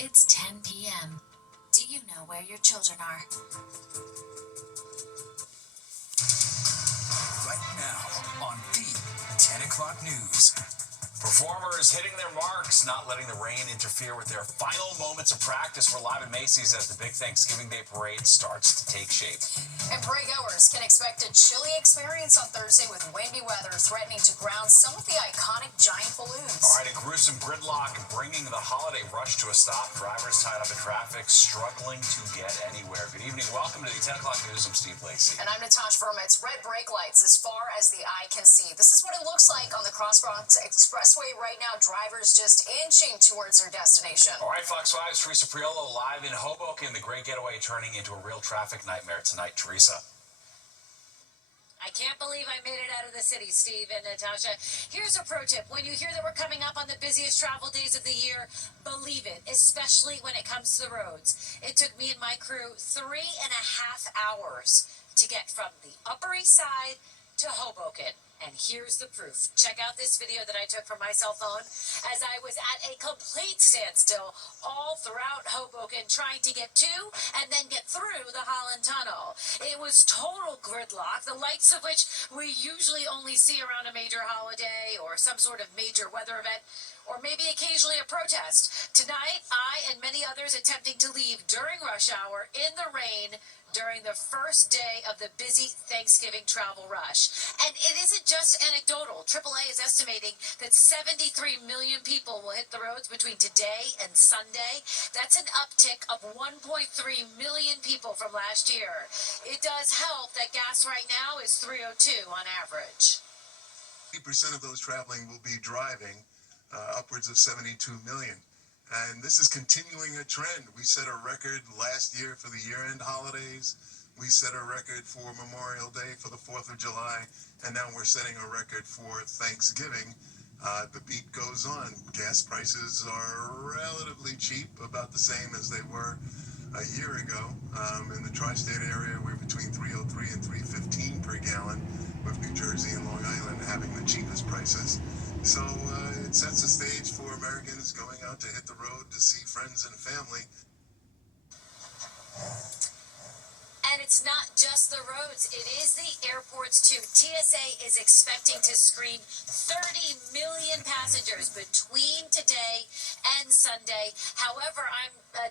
It's 10 p.m. Do you know where your children are? Right now on the 10 o'clock news. Performers hitting their marks, not letting the rain interfere with their final moments of practice for Live at Macy's as the big Thanksgiving Day parade starts to take shape. And parade-goers can expect a chilly experience on Thursday with windy weather threatening to ground some of the iconic giant balloons. All right, a gruesome gridlock bringing the holiday rush to a stop. Drivers tied up in traffic, struggling to get anywhere. Good evening. Welcome to the 10 o'clock news. I'm Steve Lacey. And I'm Natasha Verma. It's red brake lights as far as the eye can see. This is what it looks like on the Cross Bronx Expressway right now. Drivers just inching towards their destination. All right, Fox 5's Teresa Priolo live in Hoboken. The Great Getaway turning into a real traffic nightmare tonight. Teresa. I can't believe I made it out of the city, Steve and Natasha. Here's a pro tip. When you hear that we're coming up on the busiest travel days of the year, believe it, especially when it comes to the roads. It took me and my crew 3.5 hours to get from the Upper East Side to Hoboken. And here's the proof. Check out this video that I took from my cell phone as I was at a complete standstill all throughout Hoboken trying to get to and then get through the Holland Tunnel. It was total gridlock, the lights of which we usually only see around a major holiday or some sort of major weather event, or maybe occasionally a protest. Tonight, I and many others attempting to leave during rush hour in the rain during the first day of the busy Thanksgiving travel rush. And it isn't just anecdotal. AAA is estimating that 73 million people will hit the roads between today and Sunday. That's an uptick of 1.3 million people from last year. It does help that gas right now is $3.02 on average. 80% of those traveling will be driving, upwards of 72 million. And this is continuing a trend. We set a record last year for the year-end holidays. We set a record for Memorial Day, for the 4th of July, and now we're setting a record for Thanksgiving. The beat goes on. Gas prices are relatively cheap, about the same as they were a year ago. In the tri-state area, we're between $3.03 and $3.15 per gallon, with New Jersey and Long Island having the cheapest prices. So it sets the stage for Americans going out to hit the road to see friends and family. And it's not just the roads, it is the airports too. TSA is expecting to screen 30 million passengers between today and Sunday. However,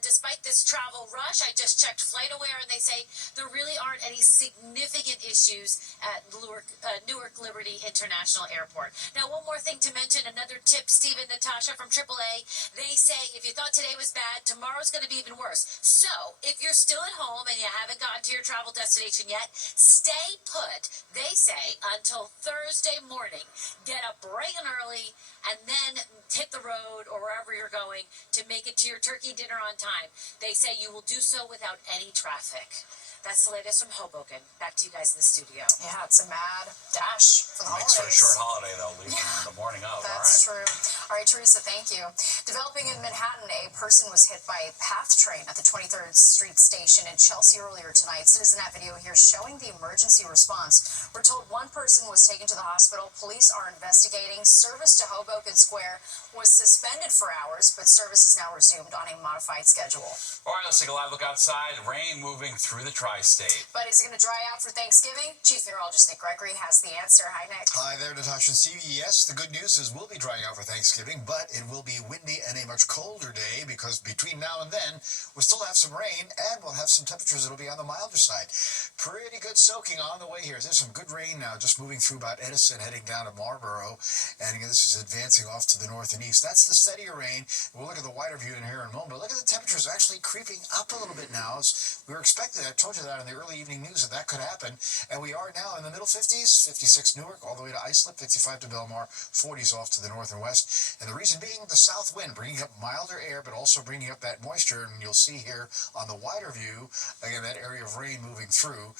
despite this travel rush, I just checked FlightAware and they say there really aren't any significant issues at Newark Liberty International Airport. Now, one more thing to mention, another tip, Steve and Natasha from AAA. They say if you thought today was bad, tomorrow's going to be even worse. So if you're still at home and you haven't gotten to your travel destination yet, stay put, they say, until Thursday morning. Get up bright and early and then hit the road or wherever you're going to make it to your turkey dinner on time. They say you will do so without any traffic. That's the latest from Hoboken. Back to you guys in the studio. Yeah, it's a mad dash for the holidays. Makes for a short holiday, though, leaving the morning of. That's true. All right, Teresa, thank you. Developing in Manhattan, a person was hit by a PATH train at the 23rd Street station in Chelsea earlier tonight. Citizen Net video here showing the emergency response. We're told one person was taken to the hospital. Police are investigating. Service to Hoboken Square was suspended for hours, but service is now resumed on a modified schedule. All right, let's take a live look outside. Rain moving through the tri-state. But is it going to dry out for Thanksgiving? Chief Meteorologist Nick Gregory has the answer. Hi, Nick. Hi there, Natasha and Stevie. Yes, the good news is we'll be drying out for Thanksgiving, but it will be windy and a much colder day because between now and then, we'll still have some rain and we'll have some temperatures that'll be on the milder side. Pretty good soaking on the way here. There's some good rain now just moving through about Edison, heading down to Marlboro, and again, this is advancing off to the north and east. That's the steadier rain. We'll look at the wider view in here in a moment, but look at the temperatures actually creeping up a little bit now as we were expecting. I told you that in the early evening news that could happen, and we are now in the middle 50s, 56 Newark, all the way to Islip, 55 to Belmar, 40s off to the north and west, and the reason being the south wind, bringing up milder air, but also bringing up that moisture, and you'll see here on the wider view, again, that area of rain moving through.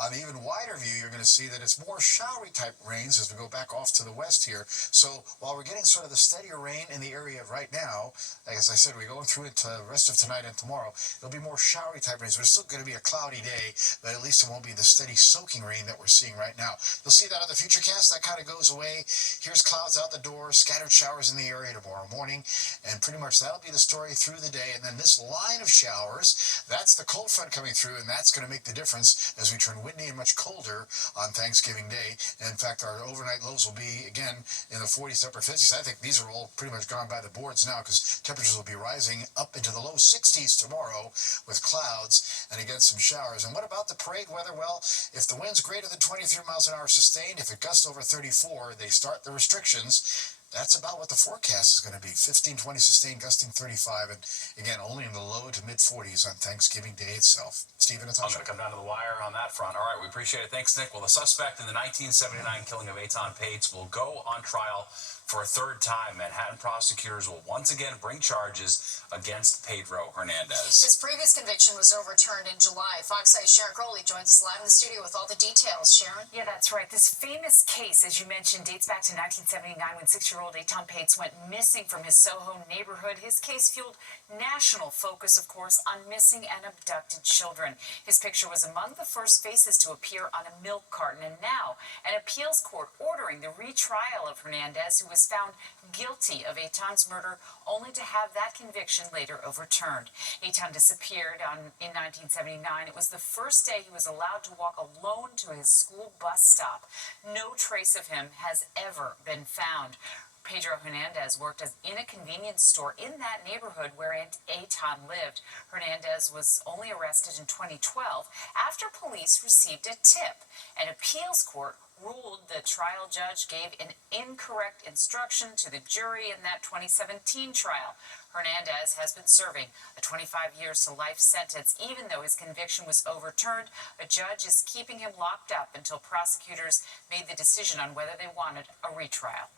On the even wider view, you're going to see that it's more showery type rains as we go back off to the west here, so while we're getting sort of the steadier rain in the area right now, as I said, we're going through it the rest of tonight and tomorrow, it'll be more showery type rains, but it's still going to be a cloudy day, but at least it won't be the steady soaking rain that we're seeing right now. You'll see that on the Futurecast. That kind of goes away. Here's clouds out the door, scattered showers in the area tomorrow morning, and pretty much that'll be the story through the day. And then this line of showers, that's the cold front coming through, and that's going to make the difference as we turn windy and much colder on Thanksgiving Day. And in fact, our overnight lows will be, again, in the 40s, upper 50s. I think these are all pretty much gone by the boards now because temperatures will be rising up into the low 60s tomorrow with clouds and again some showers. And what about the parade weather? Well, if the wind's greater than 23 miles an hour sustained, if it gusts over 34, they start the restrictions. That's about what the forecast is going to be. 15, 20 sustained, gusting 35, and again, only in the low to mid 40s on Thanksgiving Day itself. Stephen, I'm going to come down to the wire on that front. All right, we appreciate it. Thanks, Nick. Well, the suspect in the 1979 killing of Eitan Pates will go on trial for a third time. Manhattan prosecutors will once again bring charges against Pedro Hernandez. His previous conviction was overturned in July. Fox 8's Sharon Crowley joins us live in the studio with all the details. Sharon? Yeah, that's right. This famous case, as you mentioned, dates back to 1979 when 6-year-old Eitan Pates went missing from his Soho neighborhood. His case fueled national focus, of course, on missing and abducted children. His picture was among the first faces to appear on a milk carton, and now an appeals court ordering the retrial of Hernandez, who was found guilty of Eitan's murder, only to have that conviction later overturned. Eitan disappeared in 1979. It was the first day he was allowed to walk alone to his school bus stop. No trace of him has ever been found. Pedro Hernandez worked in a convenience store in that neighborhood where Eitan lived. Hernandez was only arrested in 2012 after police received a tip. An appeals court ruled the trial judge gave an incorrect instruction to the jury in that 2017 trial. Hernandez has been serving a 25 years to life sentence. Even though his conviction was overturned, a judge is keeping him locked up until prosecutors made the decision on whether they wanted a retrial.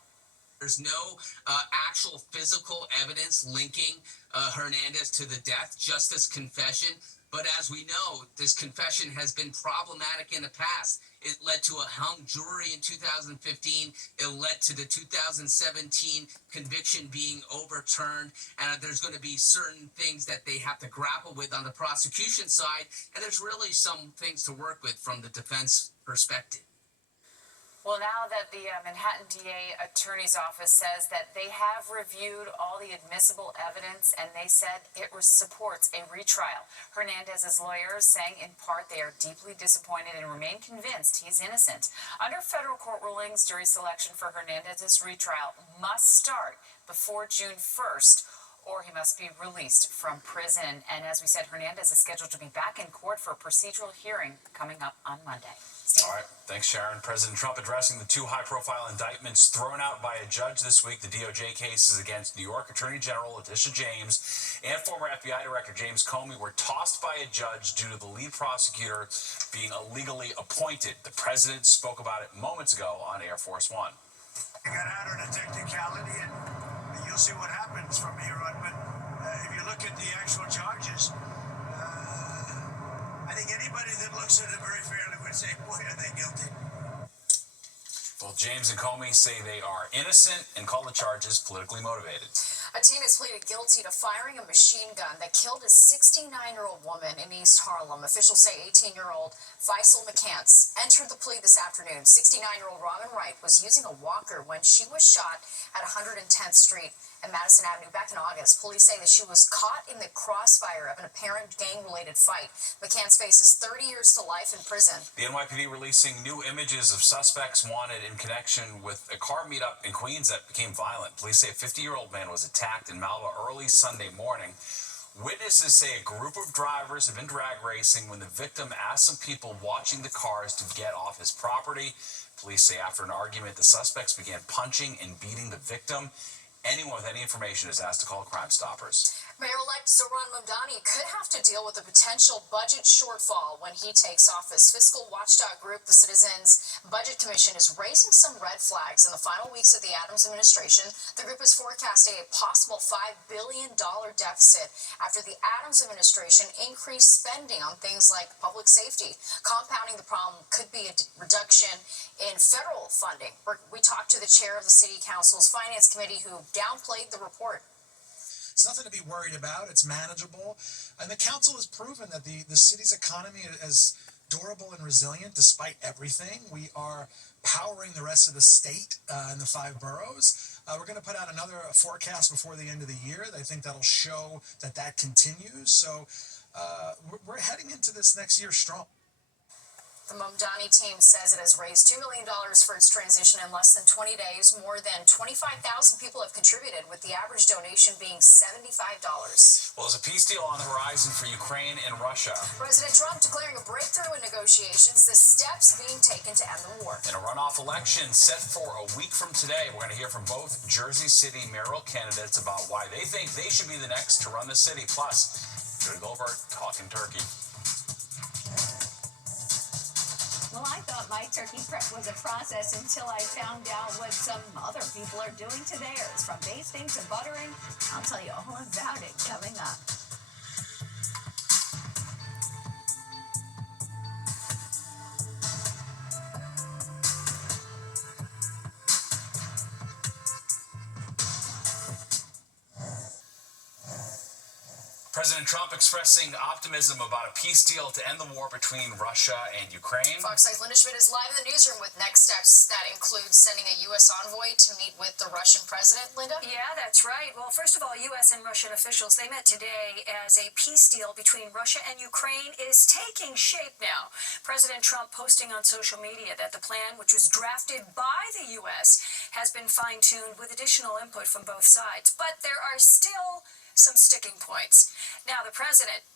There's no actual physical evidence linking Hernandez to the death, just this confession. But as we know, this confession has been problematic in the past. It led to a hung jury in 2015. It led to the 2017 conviction being overturned. And there's going to be certain things that they have to grapple with on the prosecution side. And there's really some things to work with from the defense perspective. Well, now that the Manhattan DA Attorney's Office says that they have reviewed all the admissible evidence and they said it supports a retrial. Hernandez's lawyers saying in part they are deeply disappointed and remain convinced he's innocent. Under federal court rulings, jury selection for Hernandez's retrial must start before June 1st, or he must be released from prison. And as we said, Hernandez is scheduled to be back in court for a procedural hearing coming up on Monday. Steve? All right, thanks, Sharon. President Trump addressing the two high-profile indictments thrown out by a judge this week. The DOJ cases against New York Attorney General Letitia James and former FBI Director James Comey were tossed by a judge due to the lead prosecutor being illegally appointed. The president spoke about it moments ago on Air Force One. I got out on a technicality, and you'll see what happens from here on. But if you look at the actual charges, I think anybody that looks at it very fairly would say, boy, are they guilty. Both James and Comey say they are innocent and call the charges politically motivated. A teen has pleaded guilty to firing a machine gun that killed a 69-year-old woman in East Harlem. Officials say 18-year-old Faisal McCants entered the plea this afternoon. 69-year-old Robin Wright was using a walker when she was shot at 110th Street and Madison Avenue back in August. Police say that she was caught in the crossfire of an apparent gang-related fight. McCants faces 30 years to life in prison. The NYPD releasing new images of suspects wanted in connection with a car meetup in Queens that became violent. Police say a 50-year-old man was attacked in Malva early Sunday morning. Witnesses say a group of drivers have been drag racing when the victim asked some people watching the cars to get off his property. Police say after an argument, the suspects began punching and beating the victim. Anyone with any information is asked to call Crime Stoppers. Mayor-elect Zohran Mamdani could have to deal with a potential budget shortfall when he takes office. Fiscal watchdog group, the Citizens Budget Commission, is raising some red flags in the final weeks of the Adams administration. The group is forecasting a possible $5 billion deficit after the Adams administration increased spending on things like public safety. Compounding the problem could be a reduction in federal funding. We talked to the chair of the City Council's Finance Committee who downplayed the report. It's nothing to be worried about. It's manageable. And the council has proven that the city's economy is durable and resilient despite everything. We are powering the rest of the state in the 5 boroughs. We're going to put out another forecast before the end of the year. I think that'll show that continues. So we're heading into this next year strong. The Mamdani team says it has raised $2 million for its transition in less than 20 days. More than 25,000 people have contributed, with the average donation being $75. Well, there's a peace deal on the horizon for Ukraine and Russia. President Trump declaring a breakthrough in negotiations, the steps being taken to end the war. In a runoff election set for a week from today, we're going to hear from both Jersey City mayoral candidates about why they think they should be the next to run the city. Plus, Judy Goldberg talking turkey. Well, I thought my turkey prep was a process until I found out what some other people are doing to theirs. From basting to buttering, I'll tell you all about it coming up. President Trump expressing optimism about a peace deal to end the war between Russia and Ukraine. Fox 8's Linda Schmidt is live in the newsroom with next steps that include sending a U.S. envoy to meet with the Russian president. Linda? Yeah, that's right. Well, first of all, U.S. and Russian officials, they met today as a peace deal between Russia and Ukraine is taking shape now. President Trump posting on social media that the plan, which was drafted by the U.S., has been fine-tuned with additional input from both sides. But there are still some sticking points. Now, the president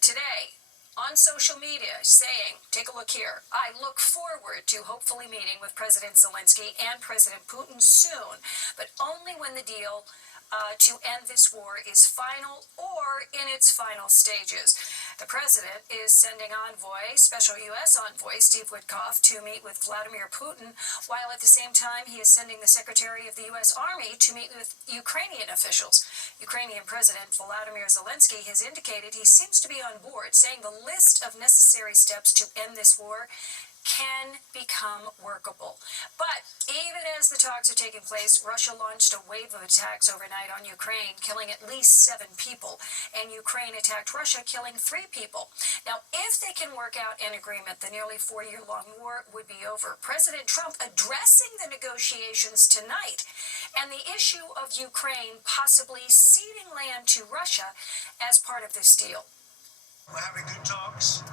today on social media saying, take a look here, I look forward to hopefully meeting with President Zelensky and President Putin soon, but only when the deal to end this war is final or in its final stages. The president is sending special U.S. envoy Steve Witkoff to meet with Vladimir Putin, while at the same time he is sending the Secretary of the U.S. Army to meet with Ukrainian officials. Ukrainian President Volodymyr Zelensky has indicated he seems to be on board, saying the list of necessary steps to end this war can become workable. But even as the talks are taking place, Russia launched a wave of attacks overnight on Ukraine, killing at least 7 people, and Ukraine attacked Russia, killing 3 people. Now, if they can work out an agreement, the nearly 4-year-long war would be over. President Trump addressing the negotiations tonight and the issue of Ukraine possibly ceding land to Russia as part of this deal. We're having good talks.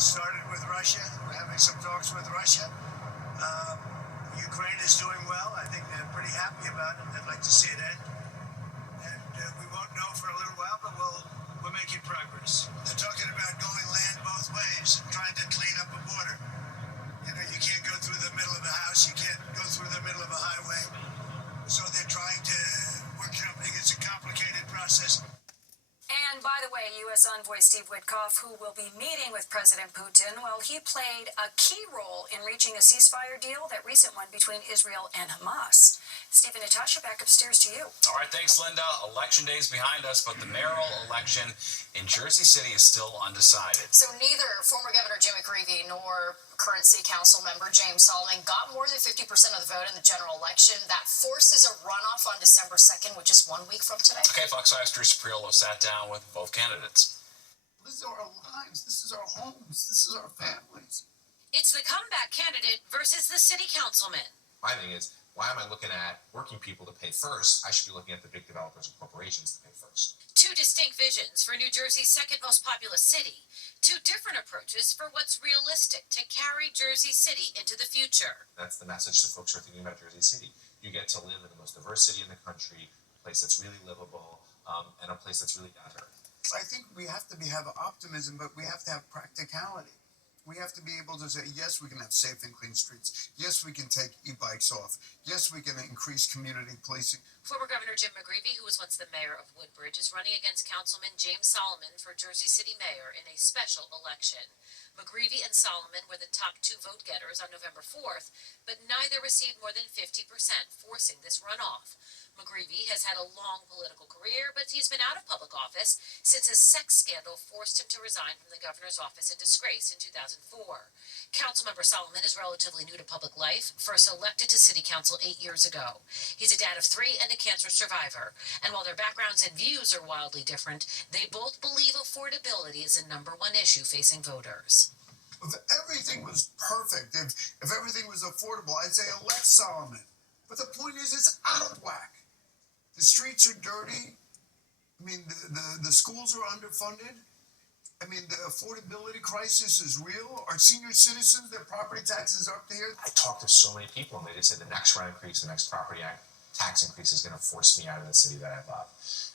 Started with Russia. We're having some talks with Russia. Ukraine is doing well. I think they're pretty happy about it. They'd like to see it end. And we won't know for a little while, but we're making progress. They're talking about going land both ways and trying to clean up a border. You know, you can't go through the middle of the house. You can't go through the middle of a highway. So they're trying to work it up. I think it's a complicated process. And by the way, U.S. envoy Steve Witkoff, who will be meeting with President Putin, well, he played a key role in reaching a ceasefire deal, that recent one between Israel and Hamas. Steve and Natasha, back upstairs to you. All right, thanks, Linda. Election day is behind us, but the mayoral election in Jersey City is still undecided. So neither former Governor Jim McGreevey nor current city council member James Solomon got more than 50% of the vote in the general election. That forces a runoff on December 2nd, which is 1 week from today. Okay, Fox 5's Drew Cipriolo sat down with both candidates. This is our lives. This is our homes. This is our families. It's the comeback candidate versus the city councilman. My thing is, why am I looking at working people to pay first? I should be looking at the big developers and corporations to pay first. 2 distinct visions for New Jersey's second most populous city. 2 different approaches for what's realistic to carry Jersey City into the future. That's the message that folks are thinking about Jersey City. You get to live in the most diverse city in the country, a place that's really livable, and a place that's really down to earth. I think we have to have optimism, but we have to have practicality. We have to be able to say, yes, we can have safe and clean streets. Yes, we can take e-bikes off. Yes, we can increase community policing. Former Governor Jim McGreevey, who was once the mayor of Woodbridge, is running against Councilman James Solomon for Jersey City mayor in a special election. McGreevey and Solomon were the top 2 vote getters on November 4th, but neither received more than 50%, forcing this runoff. McGreevey has had a long political career, but he's been out of public office since a sex scandal forced him to resign from the governor's office in disgrace in 2004. Councilmember Solomon is relatively new to public life, first elected to city council 8 years ago. He's a dad of 3 and a cancer survivor. And while their backgrounds and views are wildly different, they both believe affordability is the #1 issue facing voters. If everything was perfect, if everything was affordable, I'd say elect Solomon. But the point is, it's out of whack. The streets are dirty. I mean, the schools are underfunded. I mean, the affordability crisis is real. Our senior citizens, their property taxes are up there. I talked to so many people, and they just said the next rent increase, the next property tax increase is going to force me out of the city that I love.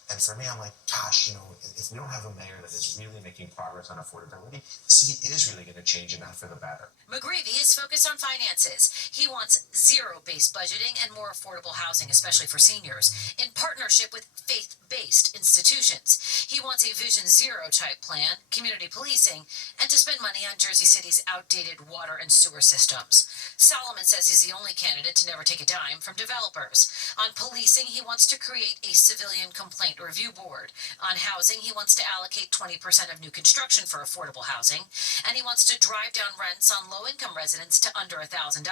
And for me, I'm like, gosh, if we don't have a mayor that is really making progress on affordability, the city is really going to change, and not for the better. McGreevy is focused on finances. He wants zero-based budgeting and more affordable housing, especially for seniors, in partnership with faith-based institutions. He wants a Vision Zero type plan, community policing, and to spend money on Jersey City's outdated water and sewer systems. Solomon says he's the only candidate to never take a dime from developers. On policing, he wants to create a civilian complaint review board. On housing, he wants to allocate 20% of new construction for affordable housing, and he wants to drive down rents on low-income residents to under $1,000.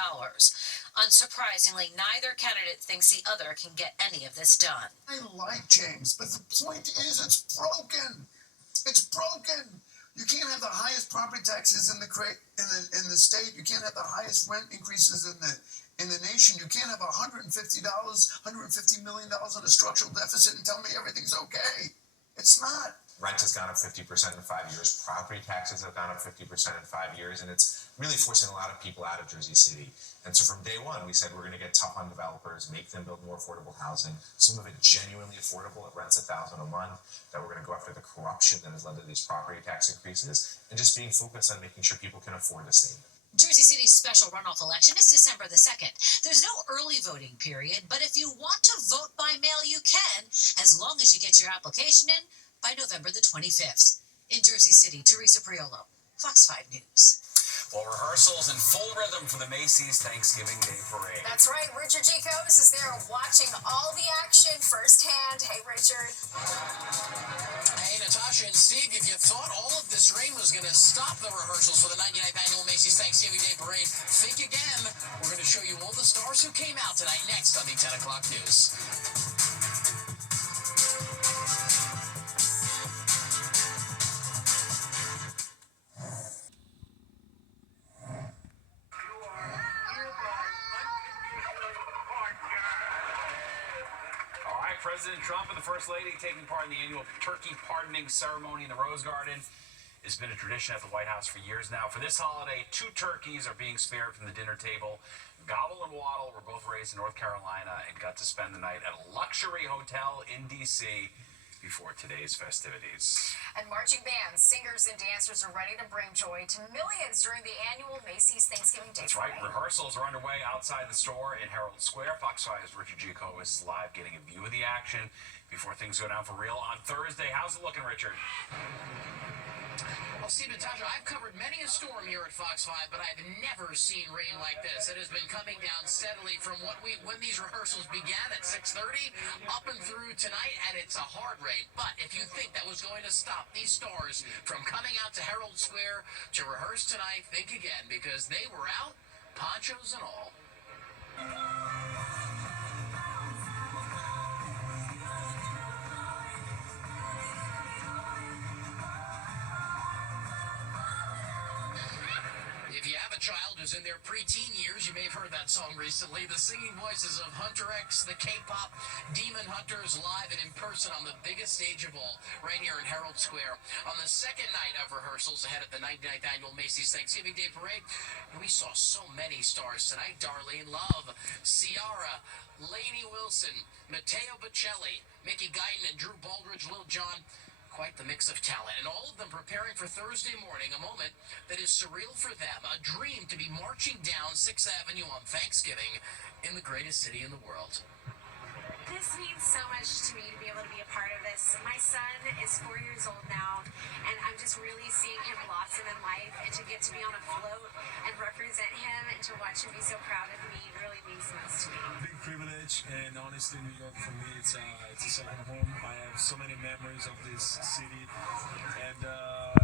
Unsurprisingly, neither candidate thinks the other can get any of this done. I like James, but the point is, it's broken. It's broken. You can't have the highest property taxes in the state. You can't have the highest rent increases in the nation. You can't have $150 million in a structural deficit and tell me everything's okay. It's not. Rent has gone up 50% in 5 years. Property taxes have gone up 50% in 5 years, and it's really forcing a lot of people out of Jersey City. And so from day one, we said we're going to get tough on developers, make them build more affordable housing, some of it genuinely affordable at rents $1,000 a month, that we're going to go after the corruption that has led to these property tax increases, and just being focused on making sure people can afford to stay there. Jersey City's special runoff election is December the 2nd. There's no early voting period, but if you want to vote by mail, you can, as long as you get your application in by November the 25th. In Jersey City, Teresa Priolo, Fox 5 News. Well, rehearsals in full rhythm for the Macy's Thanksgiving Day Parade. That's right. Richard G. Coase is there watching all the action firsthand. Hey, Richard. Hey, Natasha and Steve, if you thought all of this rain was going to stop the rehearsals for the 99th Annual Macy's Thanksgiving Day Parade, think again. We're going to show you all the stars who came out tonight next on the 10 o'clock news. President Trump and the First Lady taking part in the annual turkey pardoning ceremony in the Rose Garden. It's been a tradition at the White House for years now. For this holiday, 2 turkeys are being spared from the dinner table. Gobble and Waddle were both raised in North Carolina and got to spend the night at a luxury hotel in D.C. before today's festivities. And marching bands, singers, and dancers are ready to bring joy to millions during the annual Macy's Thanksgiving Day That's right. Rehearsals are underway outside the store in Herald Square. Fox 5's Richard G. Coase is live getting a view of the action before things go down for real on Thursday. How's it looking, Richard? Well, Steve and Natasha, I've covered many a storm here at Fox 5, but I've never seen rain like this. It has been coming down steadily from when these rehearsals began at 6:30 up and through tonight, and it's a hard rain. But if you think that was going to stop these stars from coming out to Herald Square to rehearse tonight, think again, because they were out, ponchos and all. If you have a child who's in their preteen years, you may have heard that song recently. The singing voices of Hunter X, the K-pop Demon Hunters, live and in person on the biggest stage of all, right here in Herald Square. On the second night of rehearsals ahead of the 99th Annual Macy's Thanksgiving Day Parade, we saw so many stars tonight. Darlene Love, Ciara, Lainey Wilson, Matteo Bocelli, Mickey Guyton, and Drew Baldridge, Lil Jon. Quite the mix of talent, and all of them preparing for Thursday morning, a moment that is surreal for them, a dream to be marching down 6th Avenue on Thanksgiving in the greatest city in the world. This means so much to me to be able to be a part of this. My son is 4 years old now, and I'm just really seeing him blossom in life, and to get to be on a float and represent him and to watch him be so proud of me really means the most to me. Big privilege, and honestly, New York for me, it's a second home. I have so many memories of this city, and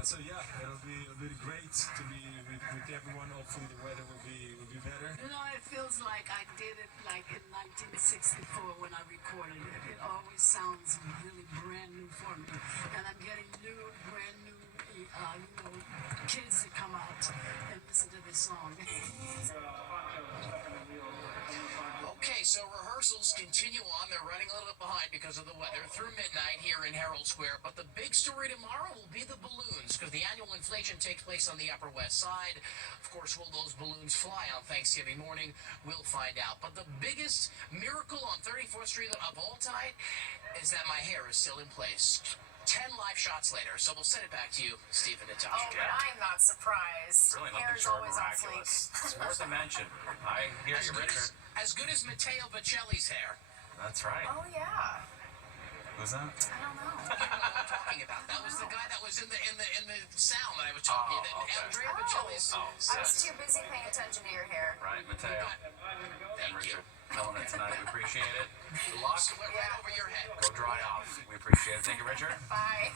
so yeah, it'll be great to be with everyone. Hopefully, the weather will be better. You know, it feels like I did it like in 1964 when I recorded it. It always sounds really brand new for me, and I'm getting brand new, kids to come out and listen to this song. Okay, so rehearsals continue on. They're running a little bit behind because of the weather through midnight here in Herald Square. But the big story tomorrow will be the balloons, because the annual inflation takes place on the Upper West Side. Of course, will those balloons fly on Thanksgiving morning? We'll find out. But the biggest miracle on 34th Street of all tonight is that my hair is still in place. 10 live shots later, so we'll send it back to you, Steve and Natasha. Oh, but I'm not surprised. Really nothing Hair's short of always on fleek. miraculous. It's worth a mention. I hear you, Richard. As good as Matteo Bocelli's hair. That's right. Oh, yeah. Who's that? I don't know. You know what I'm talking about. That was the guy that was in the sound that I was talking about. Andrea Bocelli's. I was too busy paying attention to your hair. Right, Matteo. And Richard. Killing it tonight. We appreciate it. Good luck. Right over your head. Go dry off. We appreciate it. Thank you, Richard. Bye.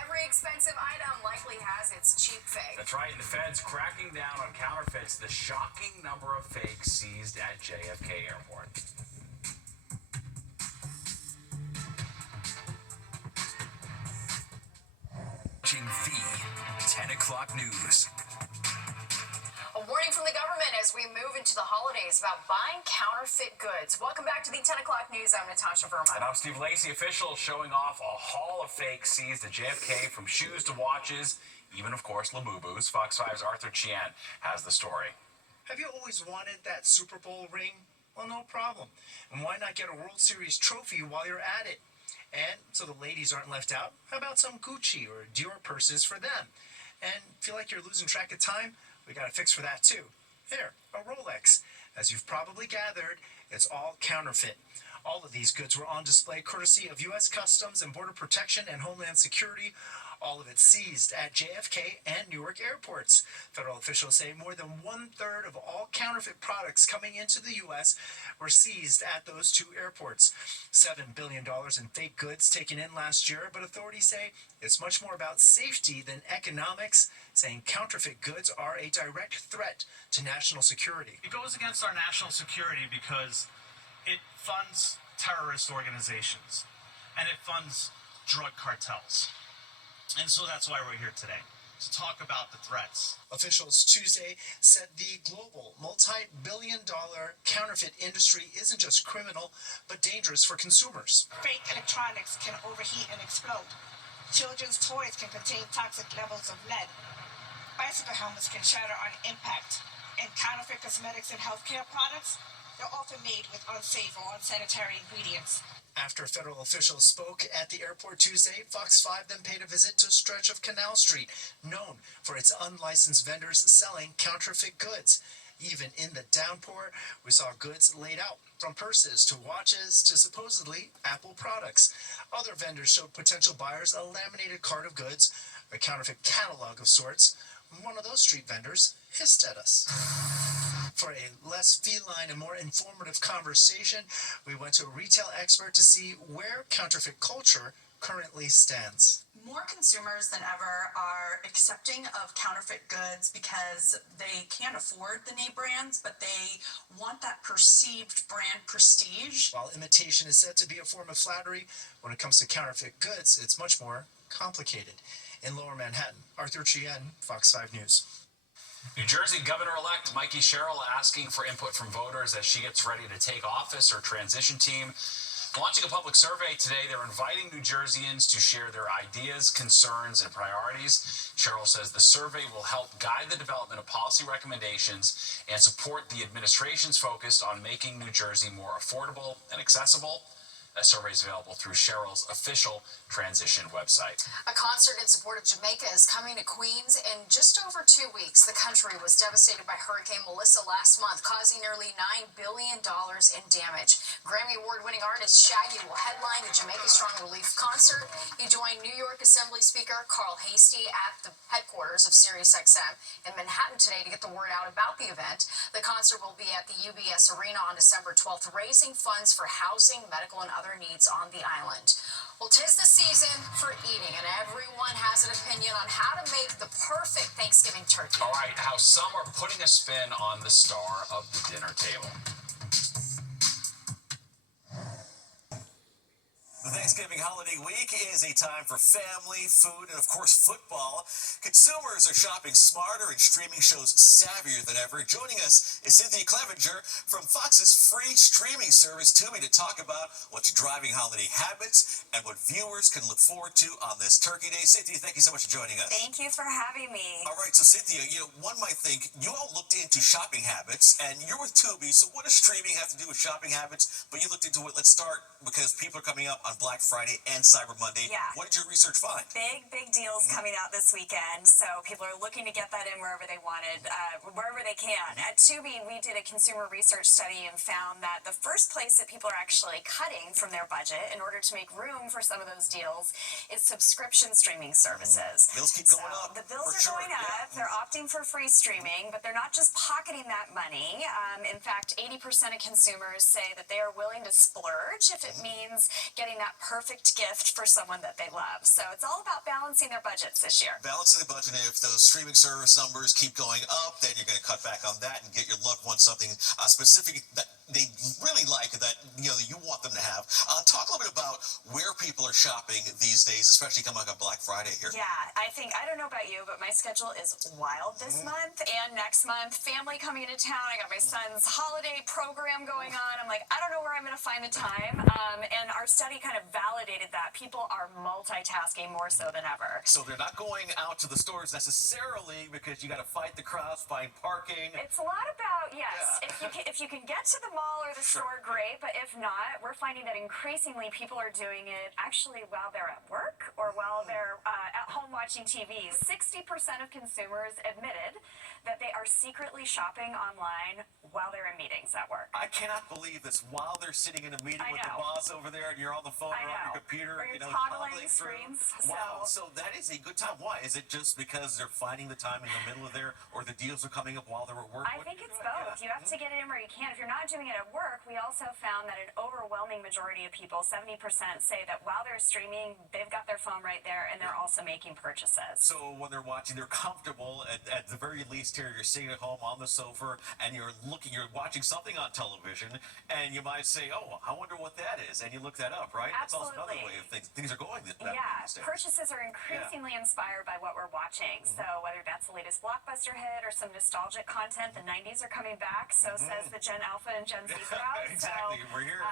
Every expensive item likely has its cheap fake. That's right. And the feds cracking down on counterfeits. The shocking number of fakes seized at JFK Airport. Watching the 10 o'clock news. A warning from the government as we move into the holidays about buying counterfeit goods. Welcome back to the 10 o'clock news. I'm Natasha Verma. And I'm Steve Lacey. Officials showing off a haul of fakes seized at JFK, from shoes to watches, even, of course, Labubu's. Fox 5's Arthur Chien has the story. Have you always wanted that Super Bowl ring? Well, no problem. And why not get a World Series trophy while you're at it? And so the ladies aren't left out, how about some Gucci or Dior purses for them? And feel like you're losing track of time? We got a fix for that too. Here, a Rolex. As you've probably gathered, it's all counterfeit. All of these goods were on display courtesy of U.S. Customs and Border Protection and Homeland Security. All of it seized at JFK and Newark airports. Federal officials say more than 1/3 of all counterfeit products coming into the U.S. were seized at those two airports. $7 billion in fake goods taken in last year, but authorities say it's much more about safety than economics, saying counterfeit goods are a direct threat to national security. It goes against our national security because it funds terrorist organizations and it funds drug cartels. And so that's why we're here today, to talk about the threats. Officials Tuesday said the global multi-billion-dollar counterfeit industry isn't just criminal, but dangerous for consumers. Fake electronics can overheat and explode. Children's toys can contain toxic levels of lead. Bicycle helmets can shatter on impact. And counterfeit cosmetics and healthcare products, they're often made with unsafe or unsanitary ingredients. After federal officials spoke at the airport Tuesday, Fox 5 then paid a visit to a stretch of Canal Street, known for its unlicensed vendors selling counterfeit goods. Even in the downpour, we saw goods laid out, from purses to watches to supposedly Apple products. Other vendors showed potential buyers a laminated cart of goods, a counterfeit catalog of sorts. One of those street vendors hissed at us. For a less feline and more informative conversation, we went to a retail expert to see where counterfeit culture currently stands. More consumers than ever are accepting of counterfeit goods because they can't afford the name brands, but they want that perceived brand prestige. While imitation is said to be a form of flattery, when it comes to counterfeit goods, it's much more complicated. In Lower Manhattan, Arthur Chien, Fox 5 News. New Jersey Governor-elect Mikey Sherrill asking for input from voters as she gets ready to take office. Her transition team launching a public survey today. They're inviting New Jerseyans to share their ideas, concerns, and priorities. Sherrill says the survey will help guide the development of policy recommendations and support the administration's focus on making New Jersey more affordable and accessible. A survey is available through Cheryl's official transition website. A concert in support of Jamaica is coming to Queens in just over 2 weeks. The country was devastated by Hurricane Melissa last month, causing nearly $9 billion in damage. Grammy Award-winning artist Shaggy will headline the Jamaica Strong Relief concert. He joined New York Assembly Speaker Carl Hastie at the headquarters of SiriusXM in Manhattan today to get the word out about the event. The concert will be at the UBS Arena on December 12th, raising funds for housing, medical, and other needs on the island. Well, 'tis the season for eating, and everyone has an opinion on how to make the perfect Thanksgiving turkey. All right, how some are putting a spin on the star of the dinner table. The Thanksgiving holiday week is a time for family, food, and of course football. Consumers are shopping smarter and streaming shows savvier than ever. Joining us is Cynthia Clevenger from Fox's free streaming service Tubi to talk about what's driving holiday habits and what viewers can look forward to on this Turkey Day. Cynthia, thank you so much for joining us. Thank you for having me. All right, so Cynthia, one might think you all looked into shopping habits, and you're with Tubi, so what does streaming have to do with shopping habits? But you looked into it. Let's start because people are coming up on Black Friday and Cyber Monday. Yeah. What did your research find? Big deals coming out this weekend, so people are looking to get that in wherever they wanted, wherever they can. At Tubi, we did a consumer research study and found that the first place that people are actually cutting from their budget in order to make room for some of those deals is subscription streaming services. Bills keep going up. The bills for are going sure. up. They're opting for free streaming, but they're not just pocketing that money. In fact, 80% of consumers say that they are willing to splurge if it means getting that perfect gift for someone that they love. So it's all about balancing their budgets this year. Balancing the budget, and if those streaming service numbers keep going up, then you're going to cut back on that and get your loved one something specific that they really like, that you want them to have. Talk a little bit about where people are shopping these days, especially coming up on Black Friday here. Yeah, I don't know about you, but my schedule is wild this month and next month. Family coming into town. I got my son's holiday program going on. I'm like, I don't know where I'm going to find the time. And our study kind of validated that people are multitasking more so than ever. So they're not going out to the stores necessarily because you got to fight the crowds, find parking. It's a lot about, yes, if you can get to the mall or the store, great, but if not, we're finding that increasingly people are doing it actually while they're at work or while they're at home watching TV. 60% of consumers admitted that they are secretly shopping online while they're in meetings at work. I cannot believe this. While they're sitting in a meeting with the boss over there and you're on the phone or on your computer, or you're toggling screens. Wow, so that is a good time. Why? Is it just because they're finding the time in the middle of there, or the deals are coming up while they're at work? I think it's both. You have to get it in where you can. If you're not doing it at work, we also found that an overwhelming majority of people, 70%, say that while they're streaming, they've got their phone right there and they're also making purchases. So when they're watching, they're comfortable. At the very least here, you're sitting at home on the sofa and you're watching something on television, and you might say, oh, I wonder what that is. And you look that up, right? Absolutely. That's also another way of things are going. Purchases are increasingly inspired by what we're watching. So whether that's the latest blockbuster hit or some nostalgic content, the 90s are coming back. So says the Gen Alpha and Gen Z crowd. Exactly, we're here.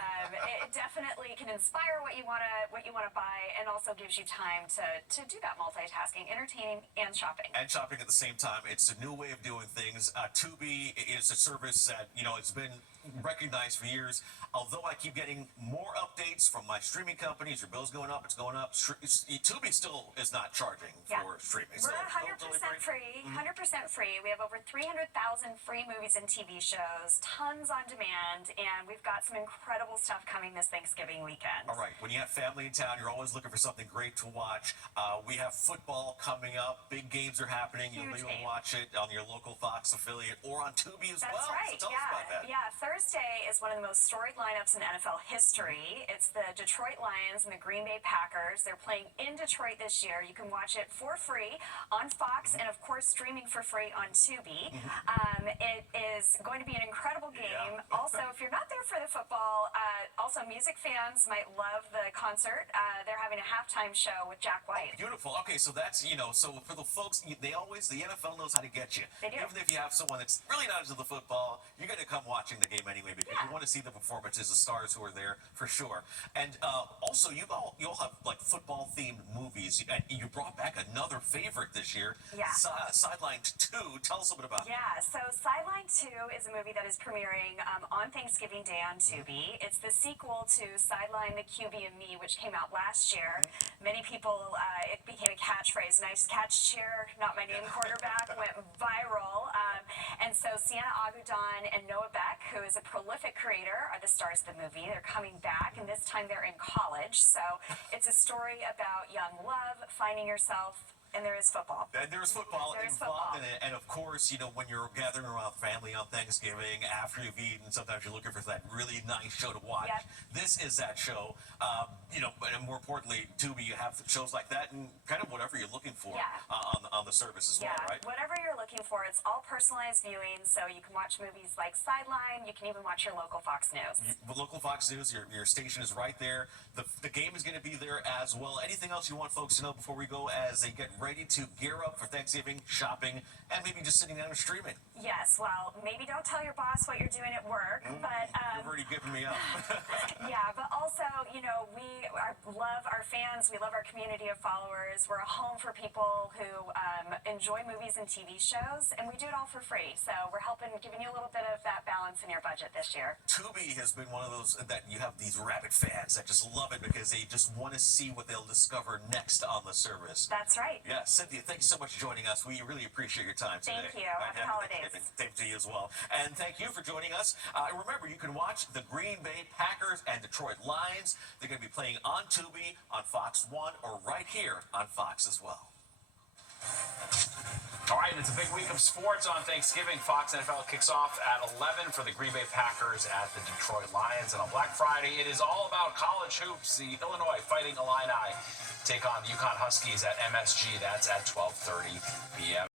It definitely can inspire what you want to buy, and also gives you time to do that multitasking, entertaining and shopping. And shopping at the same time. It's a new way of doing things. Tubi is a service that it's been recognized for years. Although I keep getting more updates from my streaming companies, your bill's going up, it's going up. Tubi still is not charging for streaming. We're 100% free, 100% free. We have over 300,000 free movies and TV shows, tons on demand, and we've got some incredible stuff coming this Thanksgiving weekend. All right, when you have family in town, you're always looking for something great to watch. We have football coming up. Big games are happening. You'll be able to watch it on your local Fox affiliate or on Tubi as well. That's right. So tell us about that. Yeah, Thursday is one of the most storied lineups in NFL history. It's the Detroit Lions and the Green Bay Packers. They're playing in Detroit this year. You can watch it for free on Fox and, of course, streaming for free on Tubi. It is going to be an incredible game. Also, if you're not there for the football, also music fans might love the concert. They're having a halftime show with Jack White. Beautiful. Okay, so that's, so for the folks, the NFL knows how to get you. They do. Even if you have someone that's really not into the football, football, you're going to come watching the game anyway because you want to see the performances of stars who are there for sure. And also, you all have like football themed movies, and you brought back another favorite this year. Yeah. Sideline 2. Tell us a bit about it. Yeah, so Sideline 2 is a movie that is premiering on Thanksgiving Day on Tubi. It's the sequel to Sideline, the QB and Me, which came out last year. Many people, it became a catchphrase, nice catch chair, not my name quarterback, went viral. And so Sienna Agudon and Noah Beck, who is a prolific creator, are the stars of the movie. They're coming back, and this time they're in college. So it's a story about young love, finding yourself, and there is football. And there's football involved in it. And of course, when you're gathering around family on Thanksgiving, after you've eaten, sometimes you're looking for that really nice show to watch. Yep. This is that show. And more importantly, Tubi, you have shows like that and kind of whatever you're looking for on the service as well, right? Whatever you're looking for, it's all personalized viewing, so you can watch movies like Sideline. You can even watch your local Fox News. Local Fox News, your station is right there. The game is going to be there as well. Anything else you want folks to know before we go as they get ready to gear up for Thanksgiving, shopping, and maybe just sitting down and streaming? Yes, well, maybe don't tell your boss what you're doing at work, but... You've already given me up. Yeah, but also, we love our fans. We love our community of followers. We're a home for people who enjoy movies and TV shows, and we do it all for free. So we're giving you a little bit of that balance in your budget this year. Tubi has been one of those that you have these rabid fans that just love it because they just want to see what they'll discover next on the service. That's right. Yeah, Cynthia, thank you so much for joining us. We really appreciate your time today. Thank you. Happy holidays. Thank you as well. And thank you for joining us. Remember, you can watch the Green Bay Packers and Detroit Lions. They're going to be playing on Tubi, on Fox 1, or right here on Fox as well. All right, and it's a big week of sports on Thanksgiving. Fox NFL kicks off at 11 for the Green Bay Packers at the Detroit Lions. And on Black Friday, it is all about college hoops. The Illinois Fighting Illini take on the UConn Huskies at MSG. That's at 12:30 p.m.